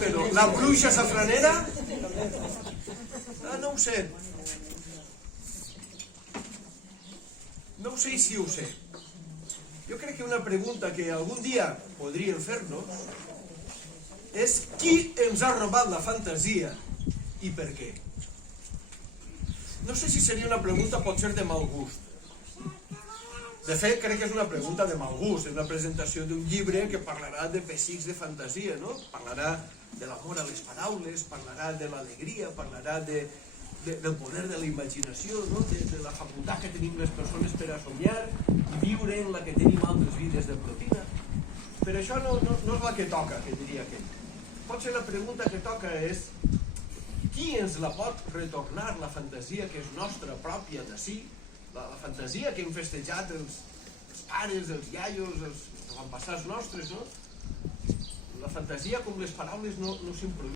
però la bruixa safranera? No ho sé. No ho sé si ho sé. Jo crec que una pregunta que algun dia podríem fer-nos és qui ens ha robat la fantasia i per què. No sé si seria una pregunta potser de mal gust. De fet, crec que és una pregunta de mal gust. És una presentació d'un llibre que parlarà de pessics de fantasia, no? Parlarà de l'amor a les paraules, parlarà de l'alegria, parlarà del poder de la imaginació, no? De la facultat que tenim les persones per a somiar i viure en la que tenim altres vides de protina. Però això no és la que toca, que diria aquell. Potser la pregunta que toca és qui ens la pot retornar, la fantasia que és nostra, pròpia de si, la fantasia que hem festejat els pares, els iaios, els avantpassats nostres, no? La fantasia, com les paraules, no s'improvisa.